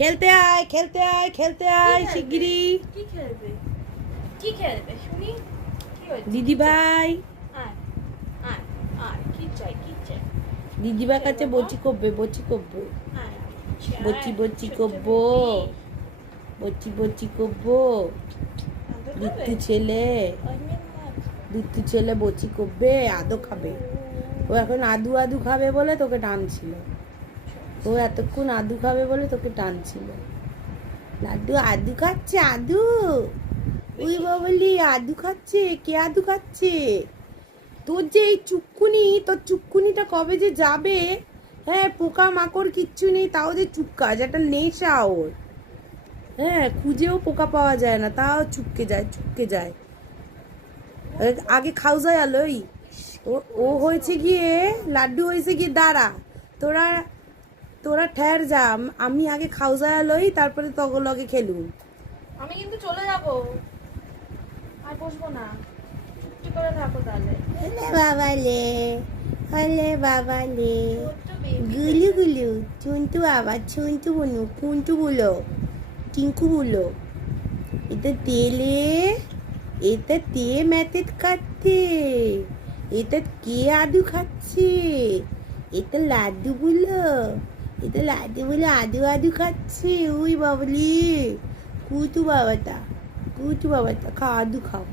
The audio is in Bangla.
খেলতে আয় খেলতে আয় খেলতে আয় শিগগিরই। কি খেলবে কি খেলবে শুনি কি হয়েছে দিদি ভাই আয় আয় আয় কি চাই কি চাই দিদি ভাই কাছে বচি করবে বচি করবে আয় বচি বচি করবো বচি বচি করবো দুধু ছেলে দুধু ছেলে বচি করবে আদো খাবে ও এখন আদু আদু খাবে বলে তোকে টানছিল ও এতক্ষণ আদু খাবে বলে তোকে টানছিল লাড্ডু আদু খাচ্ছে আদু ওই বাবলি আদু খাচ্ছে কে আদু খাচ্ছে তোর যে এই চুক্কুনি তোর চুক্কুনিটা কবে যে যাবে হ্যাঁ পোকা মাকড় কিচ্ছু নেই তাও যে চুক্কাজ একটা নেশা ওর হ্যাঁ খুঁজেও পোকা পাওয়া যায় না তাও চুপকে যায় আগে খাও যায় আলোই ও হয়েছে গিয়ে লাড্ডু হয়েছে গিয়ে দাঁড়া তোরা তোরা ঠের যা আমি আগে খাও যায় আলোই তারপরে তগলগে খেলুম আমি কিন্তু চলে যাব আর বসবো না চুপটি করে থাকো তাহলে হলে বাবা লে গুলু গুলু চুন্টু আবার চুন্টু বুনু কুন্টু বুলো টিঙ্কু বুলো এটা তেলে এটা তে ম্যাথেড খাচ্ছে এটা কে আদু খাচ্ছে এটা লাড্ডু বুলো এটা লাড্ডু বুলো আদু আদু খাচ্ছে ওই বাবলি কুটু বাবাটা খাও আদু খাও